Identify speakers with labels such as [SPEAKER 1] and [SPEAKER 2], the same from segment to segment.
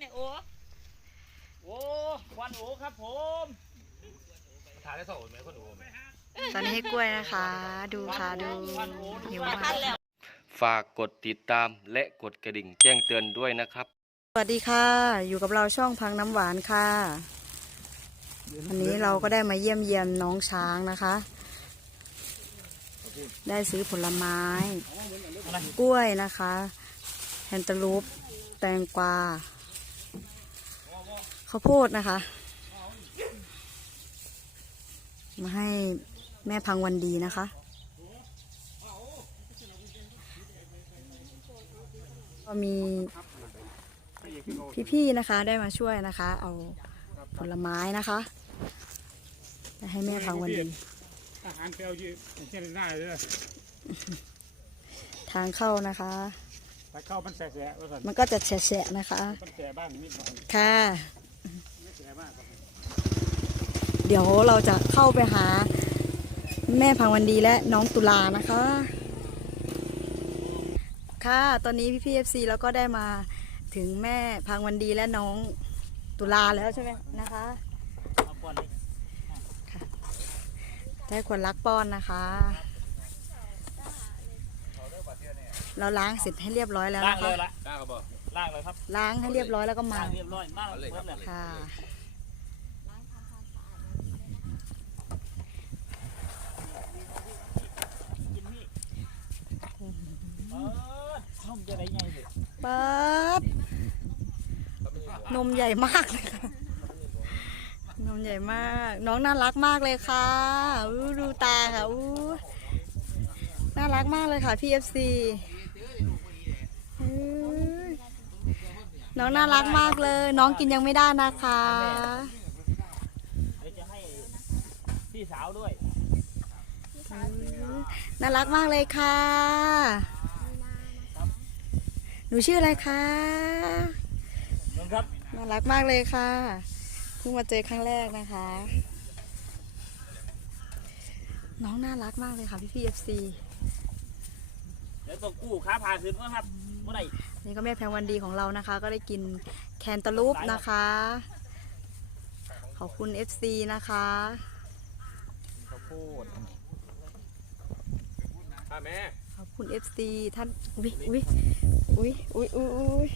[SPEAKER 1] แม่โอ้
[SPEAKER 2] โอ้ควันโอครับผม
[SPEAKER 3] ทานได้สองไหมคนดู
[SPEAKER 4] ตอนนี้ให้กล้วยนะคะ ดูค่ะดูหิว
[SPEAKER 1] มาทั
[SPEAKER 4] มานก
[SPEAKER 1] แล้ว
[SPEAKER 3] ฝากกดติดตามและกดกระดิ่งแจ้งเตือนด้วยนะครับ
[SPEAKER 4] สวัสดีค่ะ อยู่กับเราช่องพังน้ำหวานค่ะวันนี้เราก็ได้มาเยี่ยมเยียนน้องช้างนะคะ ได้ซื้อผลไม้ กล้วยนะคะแคนตาลูป แตงกวา ข้าวโพดนะคะ มาให้แม่พังวันดีนะคะ ก็มีพี่ๆนะคะได้มาช่วยนะคะ เอาผลไม้นะคะไปให้แม่พังวันดี
[SPEAKER 5] อาหารเปรี้ยวยืดเช่นได้เลย
[SPEAKER 4] ทางเข้านะคะ
[SPEAKER 5] ถ้าเข้ามันแสะๆว่าสัน
[SPEAKER 4] มันก็จะแฉะๆนะคะ
[SPEAKER 5] มันแสะบ้างนิดหน่อย
[SPEAKER 4] ค่ะ
[SPEAKER 5] ไม่แสะมากครับ
[SPEAKER 4] เดี๋ยวเราจะเข้าไปหาแม่พังวันดีและน้องตุลานะคะ ค่ะตอนนี้พี่พีเอฟซีแล้วก็ได้มาถึงแม่พังวันดีและน้องตุลาแล้วใช่ไหมนะคะ
[SPEAKER 2] เอาก่อนเลย
[SPEAKER 4] ได้ควรรักป้อนนะคะ เราล้างเสร็จให้เรียบร้อยแล้ว
[SPEAKER 2] ล่าง
[SPEAKER 4] นะ
[SPEAKER 2] เล
[SPEAKER 4] คะ
[SPEAKER 2] ยละล่างครับล่างเลยครับ
[SPEAKER 4] ล้างให้เรียบร้อยแล้วก็มา
[SPEAKER 2] ล่างเรียบร้อยมากเลยครับ
[SPEAKER 4] ค่ะ
[SPEAKER 2] กินนี่เออ นุ่มจะได้ไงสิ
[SPEAKER 4] ป๊บนมใหญ่มากเลยค่ะ นมใหญ่มาก น้องน่ารักมากเลยค่ะอู้ดูตาค่ะอู้น่ารักมากเลยค่ะพี่เอฟซีน้องน่ารักมากเลย น้องกินยังไม่ได้นะคะ
[SPEAKER 2] เดี๋ยวจะให้พี่สาวด้วย
[SPEAKER 4] น่ารักมากเลยค่ะ หนูชื่ออะไรคะ
[SPEAKER 2] นุ่นครับ
[SPEAKER 4] น่ารักมากเลยค่ะเพิ่งมาเจอครั้งแรกนะคะ น้องน่ารักมากเลยค่ะพี่พี่เอฟซี
[SPEAKER 2] เดี๋ยวต้องกู้ค้าผ่าขึ้นก่อนครับเมื่อไหร่
[SPEAKER 4] นี่ก็แม่แพงวันดีของเรานะคะ ก็ได้กินแคนตาลูปนะคะ ขอบคุณ FC นะคะ
[SPEAKER 3] ข้าวโพดอะแม่
[SPEAKER 4] ขอบคุณ FC ท่านอุ้ย อุ้ยอุ้ยอุ้ยอุ้ยอุ้ย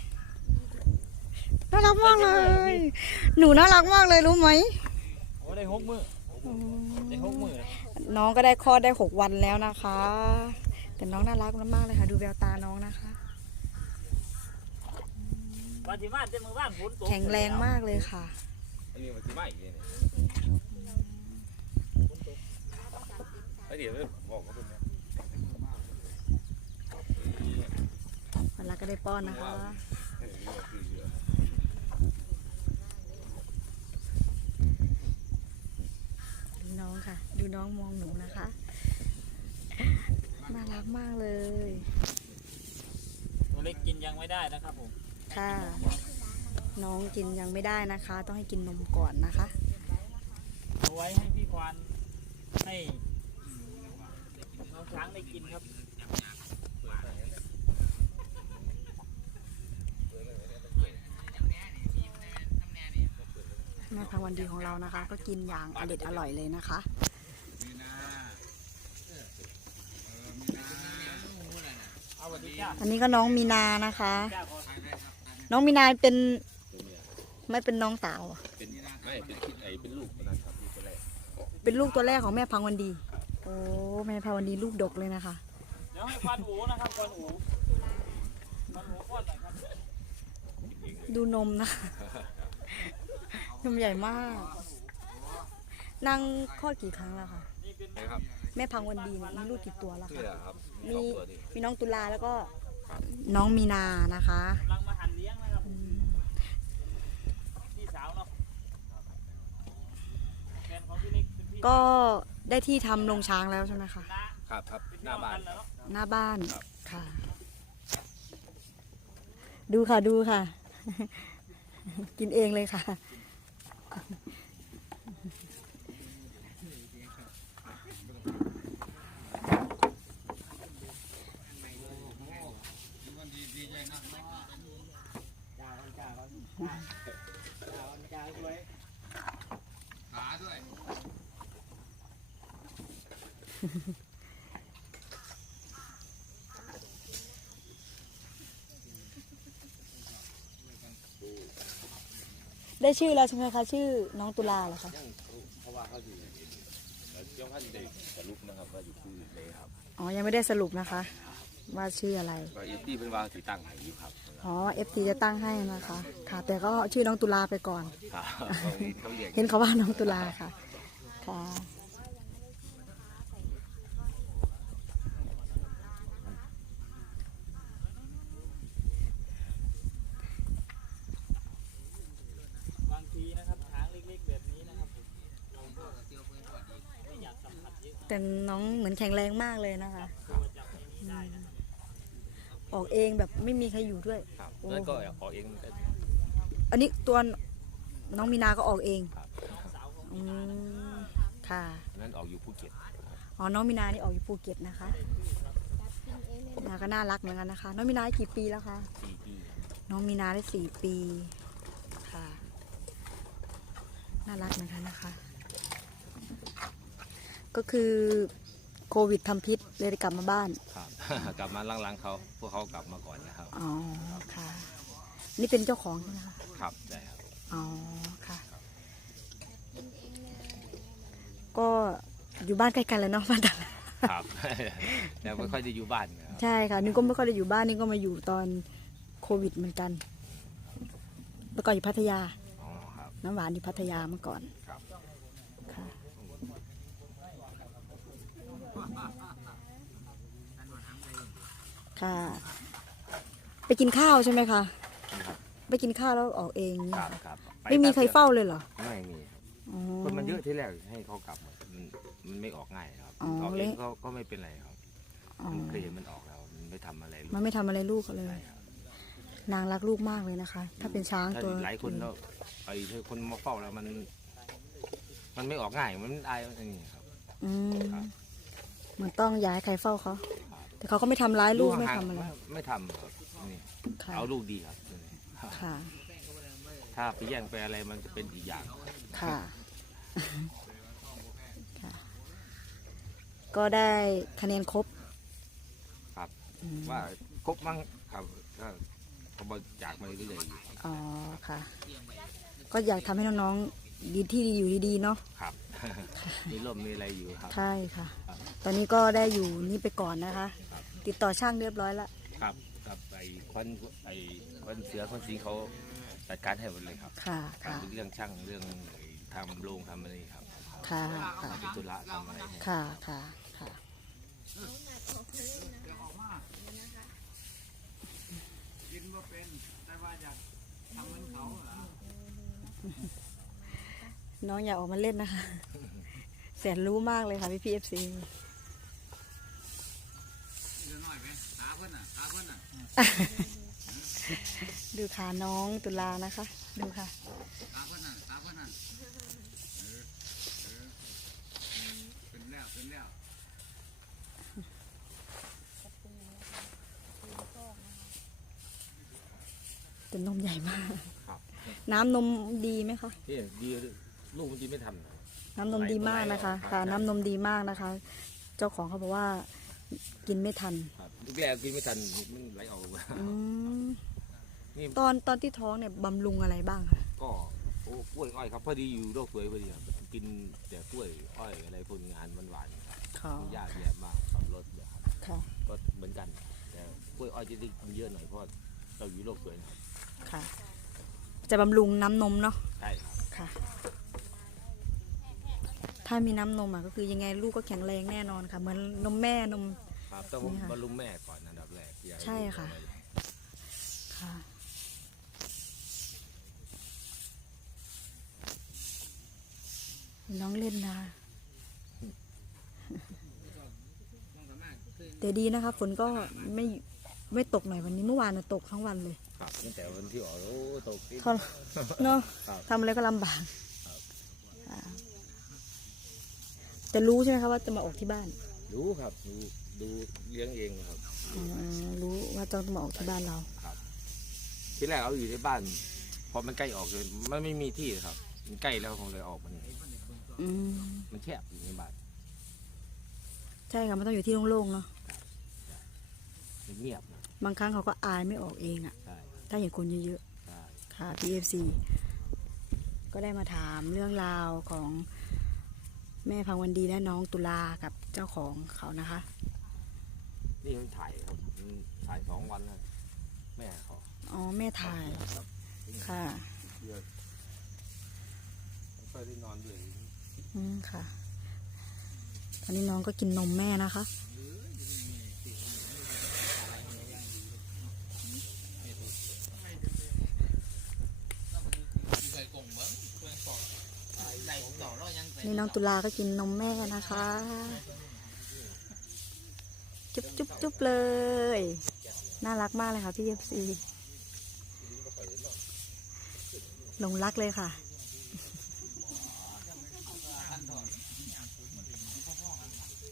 [SPEAKER 4] น่ารักมากเลย หนูน่ารักมากเลยรู้ไหม
[SPEAKER 2] โอ้ได้หกมือได้หกมือเลย
[SPEAKER 4] น้องก็ได้คลอดได้หกวันแล้วนะคะ แต่น้องน่ารักมากเลยค่ะ ดูแววตาน้องนะคะ
[SPEAKER 2] วันที่บ้านเต็มมือบ้านฝนตก
[SPEAKER 4] แข็งแรงมากเลยค่ะ
[SPEAKER 3] อันนี้มันคือไม่เนี่ยไอเดี๋ยวบอกเขาเป็น ไง
[SPEAKER 4] วันละก็ได้ป้อนนะคะดูน้องค่ะ ดูน้องมองหนูนะคะ น่ารักมากเลย
[SPEAKER 2] ตัวเล็กกินยังไม่ได้นะครับผม
[SPEAKER 4] ค่ะ น้องกินยังไม่ได้นะคะ ต้องให้กินนมก่อนนะคะ
[SPEAKER 2] เอาไว้ให้พี่ควานให้น้องช้างได้กินครับ
[SPEAKER 4] แม่พังวันดีของเรานะคะ ก็กินอย่างอร่อยอร่อยเลยนะคะ
[SPEAKER 2] เอาสวัสดีจ้า
[SPEAKER 4] อันนี้ก็น้องมีนานะคะ
[SPEAKER 2] จ้าขอ
[SPEAKER 4] น้องมีนาเป็น ไม่เป็นน้องสาวอะ
[SPEAKER 3] เป็นไม่เป็นไอเป็นลูกนะครับลูกคนแรก
[SPEAKER 4] เป็นลูกตัวแรกของแม่พังวันดี โอ้แม่พังวันดีลูกดกเลยนะคะ
[SPEAKER 2] เดี๋ยวให้ควานหูนะครับควานหูควานหูควานหน่อยครับ
[SPEAKER 4] ดูนมนะคะ นมใหญ่มาก นางคลอดกี่ครั้งแล้วคะ
[SPEAKER 2] นี่เป็น
[SPEAKER 3] นะครับ
[SPEAKER 4] แม่พังวันดีเนี่ยมีลูกกี่ตัวแล้ว
[SPEAKER 3] เสื้อ
[SPEAKER 4] คะ
[SPEAKER 3] ครับ
[SPEAKER 4] มี
[SPEAKER 3] สองตัวนี่
[SPEAKER 4] มีน้องตุลาแล้วก็น้องมีนานะคะ
[SPEAKER 2] กำลังมาหั่นเลี้ยงนะครับ
[SPEAKER 4] อืม
[SPEAKER 2] พี่สาวเนาะแฟนของพี่เล็กเป็นพี่
[SPEAKER 4] ก็ได้ที่ทำโรงช้างแล้วใช่ไหมคะ
[SPEAKER 2] น้า
[SPEAKER 3] ครับครับ
[SPEAKER 2] เป็น
[SPEAKER 3] หน้าบ้าน
[SPEAKER 2] พี่องกัเหรอ
[SPEAKER 4] หน้าบ้านค่ะ ดูค่ะดูค่ะ กินเองเลยค่ะ ได้ชื่อแล้วใช่ไหมคะ ชื่อน้องตุลาเหรอคะ
[SPEAKER 3] เพราะว่าเขาอยู่ยังพันเด็กสรุปนะครับว่าอยู่ที่เลยครับ
[SPEAKER 4] อ๋อยังไม่ได้สรุปนะคะ ว่าชื่ออะไร
[SPEAKER 3] ว่าอีตี้เป็นวางสีตั้งให้อยู่ครับ
[SPEAKER 4] อ๋อ FT จะตั้งให้นะคะ ค่ะ แต่ก็ชื่อน้องตุลาไปก่อน
[SPEAKER 3] ครับเขาเรียก
[SPEAKER 4] เห็นเขาว่าน้องตุลาค่ะค่ะ
[SPEAKER 2] บางทีนะครับช้างเล็กๆแบบนี้นะครับผมเราก็ไม่อยากสัมผัสเยอะ
[SPEAKER 4] แต่น้องเหมือนแข็งแรงมากเลยนะคะ
[SPEAKER 2] ตัวจับไอ้นี้ได้นะครับ
[SPEAKER 4] ออกเองแบบไม่มีใครอยู่ด้วย
[SPEAKER 3] ครับนั่นก็ออกเองก็
[SPEAKER 4] อันนี้ตัวน้องมีนาก็ออกเอง
[SPEAKER 3] ครับ
[SPEAKER 4] อืมค่ะ
[SPEAKER 3] นั่นออกอยู่ภูเก็ต
[SPEAKER 4] อ๋อ น้องมีนานี่ออกอยู่ภูเก็ตนะคะนาก็น่ารักเหมือนกันนะคะ น้องมีนากี่ปีแล้วคะ
[SPEAKER 3] ปีที่
[SPEAKER 4] น้องมีนาได้สี่ปี ค่ะ น่ารักเหมือนกันนะคะ ก็คือโควิดทำพิษเลยได้กลับมาบ้าน
[SPEAKER 3] ครับ กลับมาหลังๆเขาพวกเขากลับมาก่อนนะครับ
[SPEAKER 4] อ๋อค่ะ นี่เป็นเจ้าของใช่ไหมคะ
[SPEAKER 3] ครับใช่ครับ
[SPEAKER 4] อ๋อค่ะ ก็อยู่บ้านใกล้กันเลยเนาะบ้านตลาด
[SPEAKER 3] ครับแล้วไม่ค่อยจะอยู่บ้านนะครับ
[SPEAKER 4] ใช่ค่ะนี่ก็ไม่ค่อยได้อยู่บ้านนี่ก็มาอยู่ตอนโควิดเหมือนกันเมื่อก่อนอยู่พัทยา
[SPEAKER 3] อ๋อครับ
[SPEAKER 4] น้ำหวานอยู่พัทยาเมื่อก่อน
[SPEAKER 3] ครับ
[SPEAKER 4] ค่ะ ค่ะ ไปกินข้าวใช่ไหมคะ
[SPEAKER 3] ครับ
[SPEAKER 4] ไปกินข้าวแล้วออกเองเนี่
[SPEAKER 3] ค
[SPEAKER 4] ย
[SPEAKER 3] รับ
[SPEAKER 4] ค่ะ
[SPEAKER 3] ครับป
[SPEAKER 4] ไม่มีใคร
[SPEAKER 3] แป๊บดียว
[SPEAKER 4] เฝ้าเลยเหรอ
[SPEAKER 3] ไม่มีครับ
[SPEAKER 4] อ๋อ
[SPEAKER 3] คนมันเยอะที่แรกให้เขากลับหมดมันมันไม่ออกง่ายครับ
[SPEAKER 4] อ๋อ
[SPEAKER 3] ออกเอง
[SPEAKER 4] เละ
[SPEAKER 3] ก็ก็ไม่เป็นไรครับ
[SPEAKER 4] อ๋อ
[SPEAKER 3] มันเคยเห็นมันออกแล้วมันไม่ทำอะไรลูก
[SPEAKER 4] มันไม่ทำอะไรลูกเขาเลย
[SPEAKER 3] ใช่ครับ
[SPEAKER 4] นางรักลูกมากเลยนะคะ ถ้าเป็นช้าง
[SPEAKER 3] ถ้า
[SPEAKER 4] ตัว
[SPEAKER 3] หลายคนแล้วไอ้ที่คนมาเฝ้าแล้วมัน มันไม่ออกง่ายมันอายอย่างนี้ครับ
[SPEAKER 4] อืม
[SPEAKER 3] ครับ
[SPEAKER 4] เหมือนต้องย้ายใครเฝ้าเขา
[SPEAKER 3] ครับ
[SPEAKER 4] แต่เขาก็ไม่ทำร้ายลูกไม่
[SPEAKER 3] ห่าง
[SPEAKER 4] ทำอะไร
[SPEAKER 3] ไม่ไม่ทำครับนี่
[SPEAKER 4] ค่ะ
[SPEAKER 3] เอาลูกดีครับตัวนี้
[SPEAKER 4] ค่ะ
[SPEAKER 3] ถ้าไปแย่งไปอะไรมันจะเป็นอีกอย่าง
[SPEAKER 4] ค่ะ ค่ะ ก็ได้คะแนนครบ
[SPEAKER 3] ครับ
[SPEAKER 4] อืม
[SPEAKER 3] ว่าครบมั้งครับก็เขาบริจาคมาเรื่อยๆอยู่
[SPEAKER 4] อ๋อ ค่ะ ก็อยากทำให้น้องๆดีที่ดีอยู่ดีๆเนาะ
[SPEAKER 3] ครับ มีร่มมีอะไรอยู่ครับ
[SPEAKER 4] ใช่ค่ะ
[SPEAKER 3] ครับ
[SPEAKER 4] ตอนนี้ก็ได้อยู่นี่ไปก่อนนะคะ
[SPEAKER 3] ครับ
[SPEAKER 4] ติดต่อช่างเรียบร้อยแล้ว
[SPEAKER 3] ครับกับไอ้ควันไอ้ควันเสือควันสิงเขาจัดการให้หมดเลยครับ
[SPEAKER 4] ค่ะ
[SPEAKER 3] ครั
[SPEAKER 4] ค่ะ
[SPEAKER 3] บเรื่องช่างเรื่องไอ้ทำโรงทำอะไรครับ
[SPEAKER 4] ค่ะ ค่ะ
[SPEAKER 3] ทำธุระทำอะไรให้
[SPEAKER 4] ค่ะ ค่ะ ค่ะ
[SPEAKER 2] กินว่าเป็นแต่ว่าอยากทำเหมือนเขาเหรอ
[SPEAKER 4] น้องอยากออกมาเล่นนะคะ แสนรู้มากเลยค่ะพี่พีเอฟซี
[SPEAKER 2] เดี๋ยวหน่อยไปตาเพิ่นอะตาเพิ่นอะ
[SPEAKER 4] ดูขาน้องตุลานะคะ ดูค่ะ
[SPEAKER 2] ตาเพิ่นอะตาเพิ่นอะเออเออเป็นแล้วเป็นแล้ว
[SPEAKER 4] แต่นมใหญ่มาก
[SPEAKER 3] ครับ
[SPEAKER 4] น้ำนมดีไหมคะ
[SPEAKER 3] นี่ดีลูกมันดีไม่ทันครับ
[SPEAKER 4] น้ำนมดีมากนะคะ
[SPEAKER 3] ไหลออก
[SPEAKER 4] ค่ะ
[SPEAKER 3] ครับ
[SPEAKER 4] น้ำนมดีมากนะคะ เจ้าของเขาบอกว่ากินไม่ทัน
[SPEAKER 3] ครับลูกแรกกินไม่ทันมันไหลออกมา
[SPEAKER 4] อืม
[SPEAKER 3] นี่
[SPEAKER 4] ตอนตอนที่ท้องเนี่ยบำรุงอะไรบ้างคะ
[SPEAKER 3] ก็โอ้กล้วยอ้อยครับพอดีอยู่โรคสวยพอดีครับกินแต่กล้วยอ้อยอะไรพวกนี้งานมันหวานๆครับ
[SPEAKER 4] ค่ะ
[SPEAKER 3] มันยากแย่มากขับรถเนี่ยครับ
[SPEAKER 4] ค่ะ
[SPEAKER 3] ก็เหมือนกัน แต่กล้วยอ้อยจะได้กินเยอะหน่อยเพราะว่าเราอยู่โลกสวยนะครับ
[SPEAKER 4] ค่ะ จะบำรุงน้ำนมเนาะ
[SPEAKER 3] ใช่ครับ
[SPEAKER 4] ค่ะ ถ้ามีน้ำนมอะก็คือยังไงลูกก็แข็งแรงแน่นอนค่ะ เหมือนนมแม่นม
[SPEAKER 3] ครับต้อง
[SPEAKER 4] นี่ค่ะ
[SPEAKER 3] บำรุงแม่ก่อนอันดับแรกอย่า
[SPEAKER 4] ใช่ค่ะค่ะ น้องเล่นนะแต่ดีนะคะฝนก็ไม่ไม่ตกหน่อยวันนี้เมื่อวานน่ะตกทั้งวันเลย
[SPEAKER 3] ครับตั้งแต่วันที่ออกโอ้ตกที่
[SPEAKER 4] เขาเนาะ
[SPEAKER 3] ครับ
[SPEAKER 4] ทำอะไรก็ลำบากค่ะแต่รู้ใช่ไหมคะว่าจะมาออกที่บ้าน
[SPEAKER 3] รู้ครับดูดูเลี้ยงเองครับ
[SPEAKER 4] อ๋อรู้ว่าต้องมาออกที่บ้านเรา
[SPEAKER 3] ที่แรกเอาอยู่ในบ้านเพราะมันใกล้ออกเลย มันไม่มีที่ครับ มันใกล้แล้วคงเลยออกมัน
[SPEAKER 4] อืม
[SPEAKER 3] มันแคบอยู่ในบ้าน
[SPEAKER 4] ใช่ค่ะมันต้องอยู่ที่โล่งๆเนาะ
[SPEAKER 3] มันเงียบนะ
[SPEAKER 4] บางครั้งเขาก็อายไม่ออกเองอะ
[SPEAKER 3] ใช่
[SPEAKER 4] ถ้าเห็นคนเยอะ
[SPEAKER 3] ใช่
[SPEAKER 4] ๆค่ะ PFC ก็ได้มาถามเรื่องราวของแม่พังวันดีและน้องตุลากับเจ้าของเขานะคะ
[SPEAKER 3] นี่มันถ่ายครับมันถ่ายสองวันแล้วแม่เขา
[SPEAKER 4] อ๋อแม่ถ่าย
[SPEAKER 3] ครับ
[SPEAKER 4] ค่ะ
[SPEAKER 3] เดือนไม่ค่อยได้นอนด้วย
[SPEAKER 4] อืมค่ะ ตอนนี้น้องก็กินนมแม่นะคะ นี่น้องตุลาก็กินนมแม่นะคะ จุ๊บจุ๊บจุ๊บเลย น่ารักมากเลยค่ะพี่เอฟซีหลงรักเลยค่ะ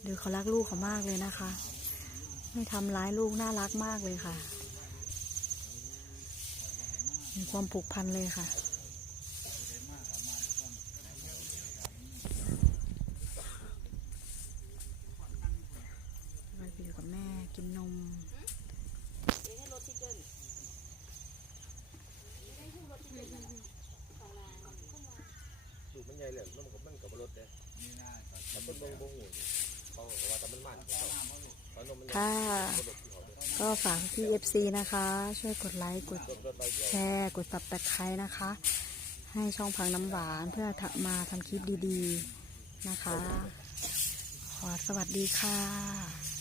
[SPEAKER 4] ดูเขารักลูกเขามากเลยนะคะ ไม่ทำร้ายลูกน่ารักมากเลยค่ะ มีความผูกพันเลยค่ะ ไปอยู่กับแม่กินนม
[SPEAKER 3] ดูมันใหญ่เลยแล้วมันก็มันกับรถเลยแต่ต้นบงบงอยู่เขาบอกว่าแต่มันมันเขาตอนนมมัน
[SPEAKER 4] ค่ะ ก็ฝากพี่ FC นะคะ ช่วยกดไลค์ กดแชร์ กดตับตะไคร้นะคะ ให้ช่องพังน้ำหวานเพื่อมาทำคลิปดีๆนะคะ ขอสวัสดีค่ะ